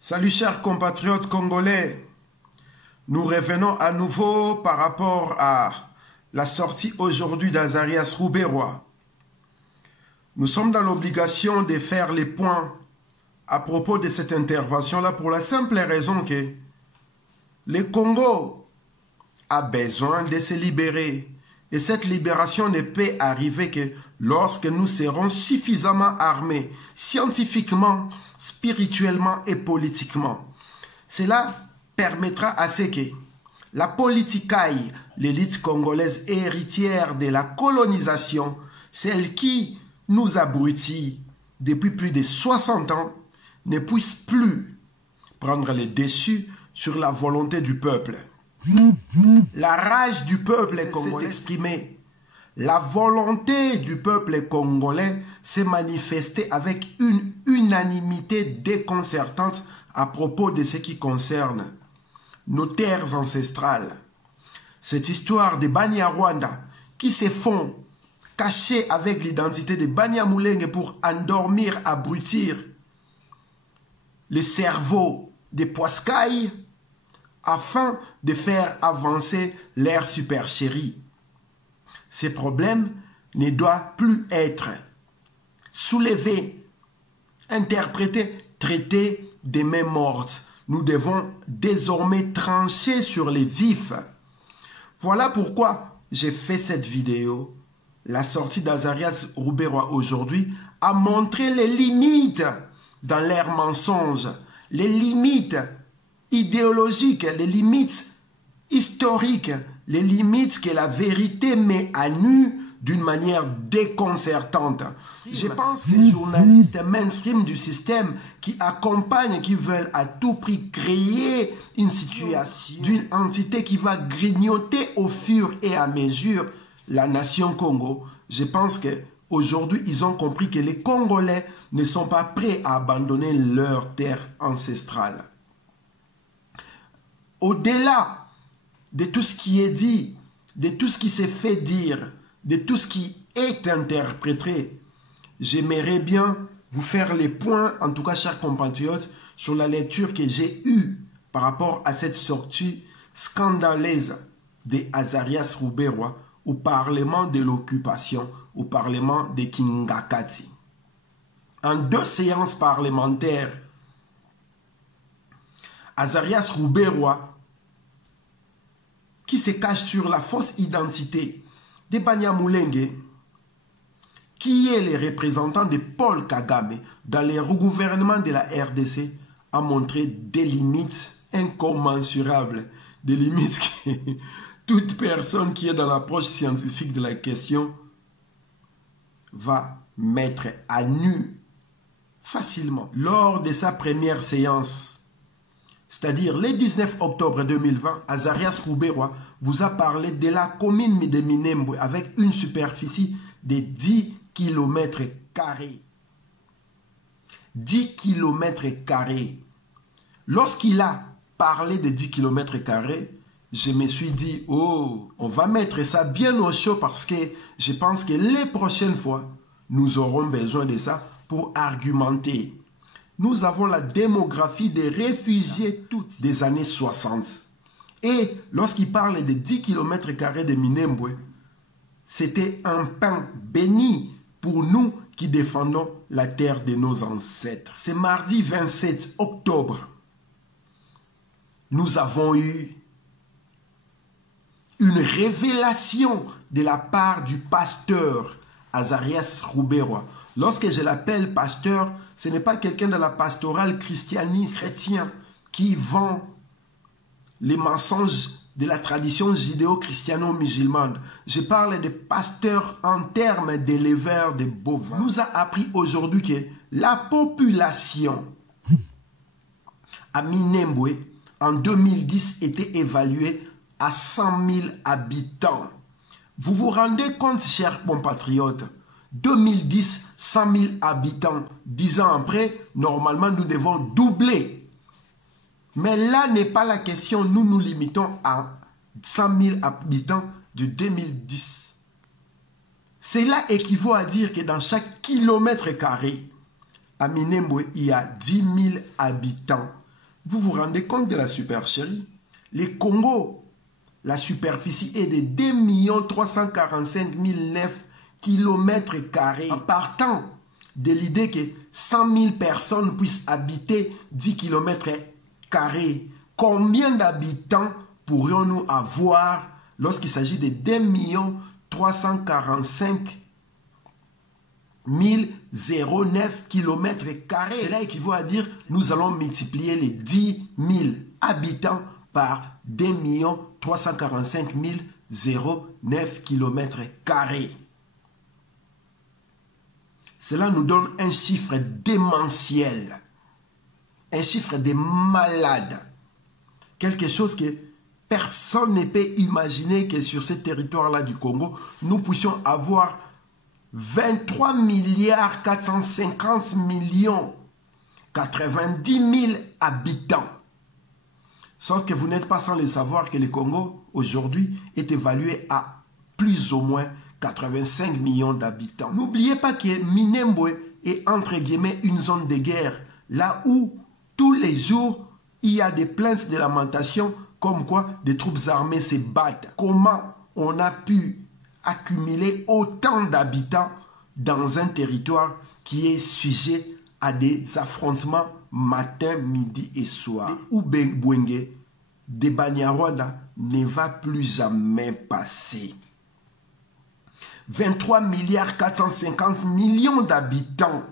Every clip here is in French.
Salut chers compatriotes congolais, nous revenons à nouveau par rapport à la sortie aujourd'hui d'Azarias Ruberwa. Nous sommes dans l'obligation de faire les points à propos de cette intervention-là pour la simple raison que le Congo a besoin de se libérer. Et cette libération ne peut arriver que lorsque nous serons suffisamment armés, scientifiquement, spirituellement et politiquement. Cela permettra à ce que la politicaille, l'élite congolaise héritière de la colonisation, celle qui nous abrutit depuis plus de 60 ans, ne puisse plus prendre le dessus sur la volonté du peuple. La rage du peuple congolais s'est exprimée. La volonté du peuple congolais s'est manifestée avec une unanimité déconcertante à propos de ce qui concerne nos terres ancestrales. Cette histoire de Banyarwanda qui se font cacher avec l'identité de Banyamulenge pour endormir, abrutir les cerveaux des Poiscailles afin de faire avancer leur supercherie. Ces problèmes ne doivent plus être soulevés, interprétés, traités de main morte. Nous devons désormais trancher sur les vifs. Voilà pourquoi j'ai fait cette vidéo. La sortie d'Azarias Ruberwa aujourd'hui a montré les limites dans leurs mensonges, les limites idéologiques, les limites historiques, les limites que la vérité met à nu d'une manière déconcertante. Je pense que ces journalistes mainstream du système qui accompagnent, qui veulent à tout prix créer une situation d'une entité qui va grignoter au fur et à mesure la nation Congo. Je pense qu'aujourd'hui, ils ont compris que les Congolais ne sont pas prêts à abandonner leur terre ancestrale. Au-delà de tout ce qui est dit, de tout ce qui s'est fait dire, de tout ce qui est interprété, j'aimerais bien vous faire les points, en tout cas chers compatriotes, sur la lecture que j'ai eue par rapport à cette sortie scandaleuse de Azarias Ruberwa au Parlement de l'occupation, au Parlement de Kingakati. En 2 séances parlementaires, Azarias Ruberwa, qui se cache sur la fausse identité de Banyamulenge, qui est le représentant de Paul Kagame dans le gouvernement de la RDC, a montré des limites incommensurables, des limites que toute personne qui est dans l'approche scientifique de la question va mettre à nu facilement. Lors de sa première séance, c'est-à-dire le 19 octobre 2020, Azarias Ruberwa vous a parlé de la commune de Minembwe avec une superficie de 10 km². 10 km². Lorsqu'il a parlé de 10 km², je me suis dit, oh, on va mettre ça bien au chaud parce que je pense que les prochaines fois, nous aurons besoin de ça pour argumenter. Nous avons la démographie des réfugiés toutes des années 60. Et lorsqu'il parle de 10 km² de Minembwe, c'était un pain béni pour nous qui défendons la terre de nos ancêtres. C'est mardi 27 octobre. Nous avons eu une révélation de la part du pasteur Azarias Ruberwa. Lorsque je l'appelle pasteur, ce n'est pas quelqu'un de la pastorale christianiste chrétien qui vend les mensonges de la tradition judéo-christiano-musulmane. Je parle de pasteur en termes d'éleveur de bovins. Nous a appris aujourd'hui que la population à Minembwe en 2010 était évaluée à 100 000 habitants. Vous vous rendez compte, chers compatriotes, 2010, 100 000 habitants. 10 ans après, normalement, nous devons doubler. Mais là n'est pas la question. Nous nous limitons à 100 000 habitants de 2010. Cela équivaut à dire que dans chaque kilomètre carré, à Minembwe, il y a 10 000 habitants. Vous vous rendez compte de la supercherie? Les Congo, la superficie est de 2 345 009 km². En partant de l'idée que 100 000 personnes puissent habiter 10 km², combien d'habitants pourrions-nous avoir lorsqu'il s'agit de 2 345 009 km²? Cela équivaut à dire nous allons multiplier les 10 000 habitants par 2 345 009 km². Cela nous donne un chiffre démentiel, un chiffre de malade, quelque chose que personne ne peut imaginer que sur ce territoire-là du Congo, nous puissions avoir 23 450 90 000 habitants. Sauf que vous n'êtes pas sans le savoir que le Congo, aujourd'hui, est évalué à plus ou moins 85 millions d'habitants. N'oubliez pas que Minembwe est entre guillemets une zone de guerre, là où tous les jours, il y a des plaintes de lamentation comme quoi des troupes armées se battent. Comment on a pu accumuler autant d'habitants dans un territoire qui est sujet à des affrontements matin, midi et soir? Ou Bwenge de Banyarwanda ne va plus jamais passer. 23 450 millions d'habitants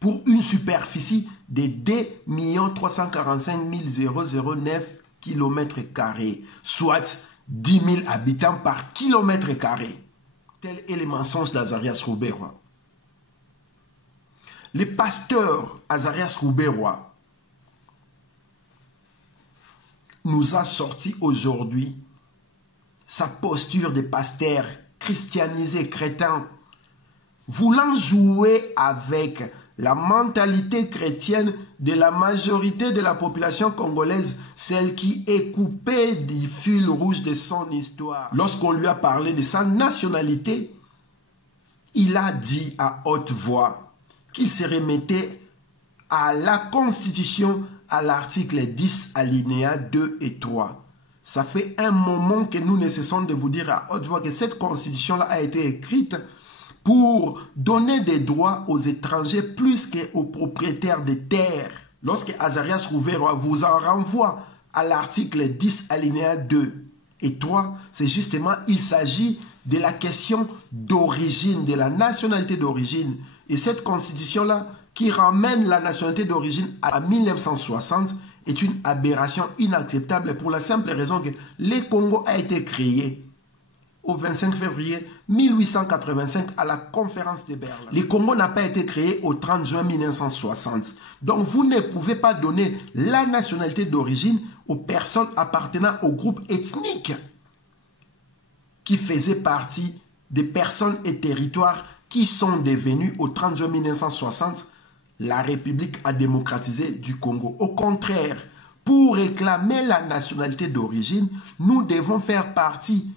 pour une superficie de 2 345 009 km², soit 10 000 habitants par km². Tel est le mensonge d'Azarias Ruberwa. Le pasteur Azarias Ruberwa nous a sorti aujourd'hui sa posture de pasteur christianisé, crétin, voulant jouer avec la mentalité chrétienne de la majorité de la population congolaise, celle qui est coupée du fil rouge de son histoire. Lorsqu'on lui a parlé de sa nationalité, il a dit à haute voix qu'il se remettait à la Constitution, à l'article 10, alinéa 2 et 3. Ça fait un moment que nous ne cessons de vous dire à haute voix que cette constitution-là a été écrite pour donner des droits aux étrangers plus qu'aux propriétaires des terres. Lorsque Azarias Ruberwa vous en renvoie à l'article 10, alinéa 2 et 3, c'est justement, il s'agit de la question d'origine, de la nationalité d'origine. Et cette constitution-là, qui ramène la nationalité d'origine à 1960, est une aberration inacceptable pour la simple raison que le Congo a été créé au 25 février 1885 à la conférence de Berlin. Le Congo n'a pas été créé au 30 juin 1960. Donc vous ne pouvez pas donner la nationalité d'origine aux personnes appartenant au groupe ethnique qui faisaient partie des personnes et territoires qui sont devenus au 30 juin 1960 la République a démocratisé du Congo. Au contraire, pour réclamer la nationalité d'origine, nous devons faire partie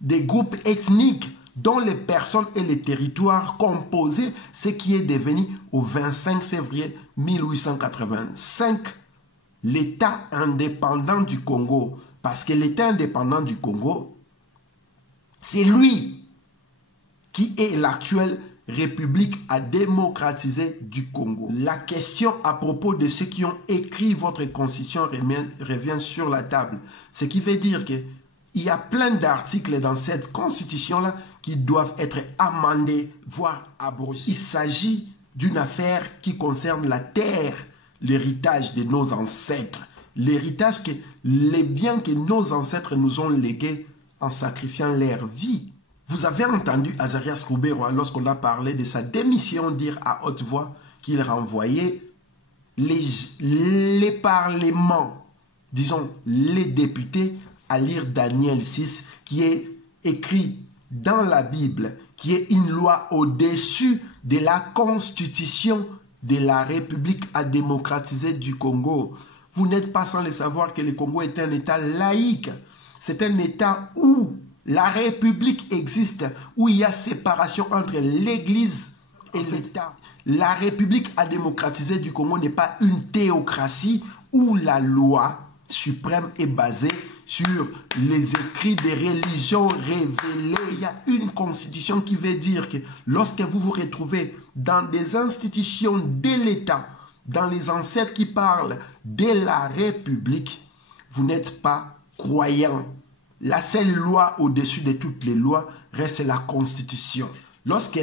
des groupes ethniques dont les personnes et les territoires composaient ce qui est devenu au 25 février 1885 l'État indépendant du Congo. Parce que l'État indépendant du Congo, c'est lui qui est l'actuel République à démocratiser du Congo. La question à propos de ceux qui ont écrit votre constitution revient sur la table. Ce qui veut dire qu'il y a plein d'articles dans cette constitution-là qui doivent être amendés, voire abrogés. Il s'agit d'une affaire qui concerne la terre, l'héritage de nos ancêtres, l'héritage les biens que nos ancêtres nous ont légués en sacrifiant leur vie. Vous avez entendu Azarias Ruberwa lorsqu'on a parlé de sa démission dire à haute voix qu'il renvoyait les parlements, disons les députés, à lire Daniel 6 qui est écrit dans la Bible, qui est une loi au-dessus de la constitution de la République à démocratiser du Congo. Vous n'êtes pas sans le savoir que le Congo est un État laïque. C'est un État où la République existe, où il y a séparation entre l'Église et l'État. La République a démocratisé du Congo n'est pas une théocratie où la loi suprême est basée sur les écrits des religions révélées. Il y a une constitution qui veut dire que lorsque vous vous retrouvez dans des institutions de l'État, dans les ancêtres qui parlent de la République, vous n'êtes pas croyant. La seule loi au-dessus de toutes les lois reste la Constitution. Lorsque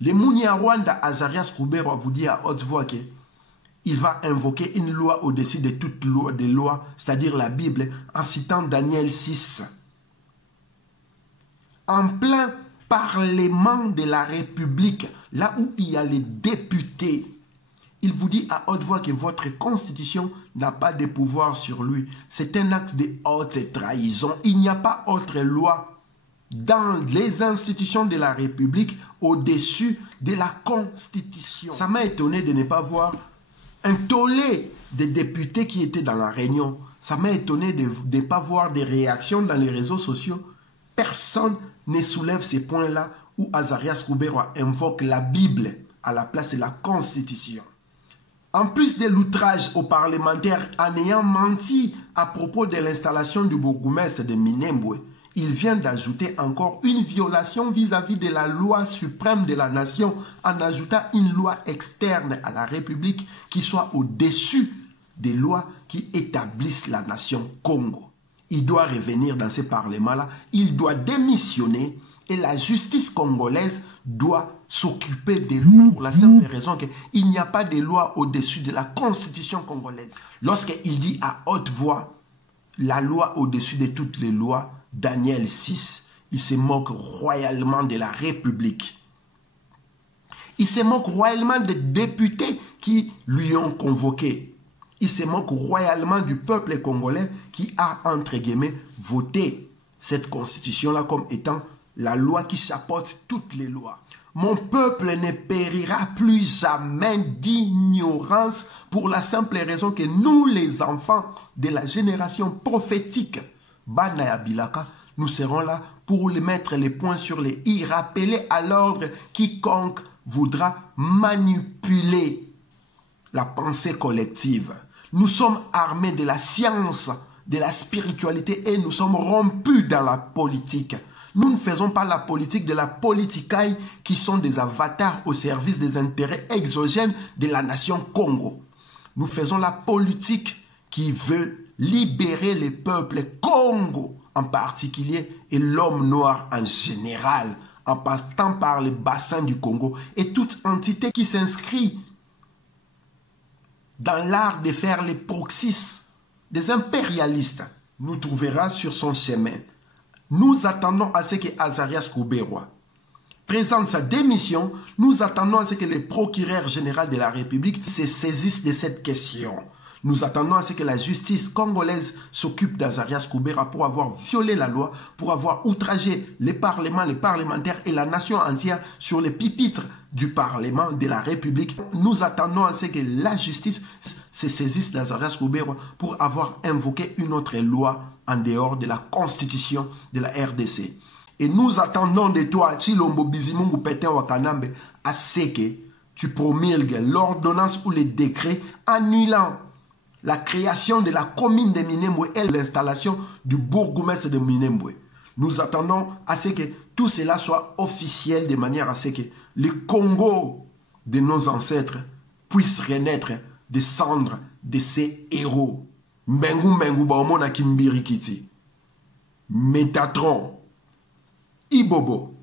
le Munyarwanda Azarias Ruberwa vous dit à haute voix qu'il va invoquer une loi au-dessus de toutes les lois, c'est-à-dire la Bible, en citant Daniel 6. En plein Parlement de la République, là où il y a les députés, il vous dit à haute voix que votre constitution n'a pas de pouvoir sur lui. C'est un acte de haute trahison. Il n'y a pas autre loi dans les institutions de la République au-dessus de la Constitution. Ça m'a étonné de ne pas voir un tollé de députés qui étaient dans la réunion. Ça m'a étonné de ne pas voir des réactions dans les réseaux sociaux. Personne ne soulève ces points-là où Azarias Ruberwa invoque la Bible à la place de la Constitution. En plus de l'outrage aux parlementaires en ayant menti à propos de l'installation du bourgmestre de Minembwe, il vient d'ajouter encore une violation vis-à-vis de la loi suprême de la nation en ajoutant une loi externe à la République qui soit au-dessus des lois qui établissent la nation Congo. Il doit revenir dans ce parlement-là, il doit démissionner et la justice congolaise doit s'occuper des lois pour la simple raison qu'il n'y a pas de loi au-dessus de la constitution congolaise. Lorsqu'il dit à haute voix la loi au-dessus de toutes les lois, Daniel 6, il se moque royalement de la République. Il se moque royalement des députés qui lui ont convoqué. Il se moque royalement du peuple congolais qui a, entre guillemets, voté cette constitution-là comme étant la loi qui chapeaute toutes les lois. Mon peuple ne périra plus jamais d'ignorance pour la simple raison que nous, les enfants de la génération prophétique, Bana Bilaka, nous serons là pour mettre les points sur les i, rappeler à l'ordre quiconque voudra manipuler la pensée collective. Nous sommes armés de la science, de la spiritualité et nous sommes rompus dans la politique. Nous ne faisons pas la politique de la politicaille qui sont des avatars au service des intérêts exogènes de la nation Congo. Nous faisons la politique qui veut libérer les peuples Congo en particulier et l'homme noir en général, en passant par les bassins du Congo et toute entité qui s'inscrit dans l'art de faire les proxys des impérialistes nous trouvera sur son chemin. Nous attendons à ce que Azarias Ruberwa présente sa démission. Nous attendons à ce que le procureur général de la République se saisisse de cette question. Nous attendons à ce que la justice congolaise s'occupe d'Azarias Ruberwa pour avoir violé la loi, pour avoir outragé les parlements, les parlementaires et la nation entière sur les pupitres du Parlement de la République. Nous attendons à ce que la justice se saisisse d'Azarias Ruberwa pour avoir invoqué une autre loi en dehors de la constitution de la RDC. Et nous attendons de toi, Chilombo Bizimungu Pétain Wakanambe, à ce que tu promulgues l'ordonnance ou les décrets annulant la création de la commune de Minembwe et l'installation du bourgmestre de Minembwe. Nous attendons à ce que tout cela soit officiel de manière à ce que le Congo de nos ancêtres puisse renaître des cendres de ces héros. Mbengu Mbengu Baomona Kimbirikiti, Métatron, Ibobo,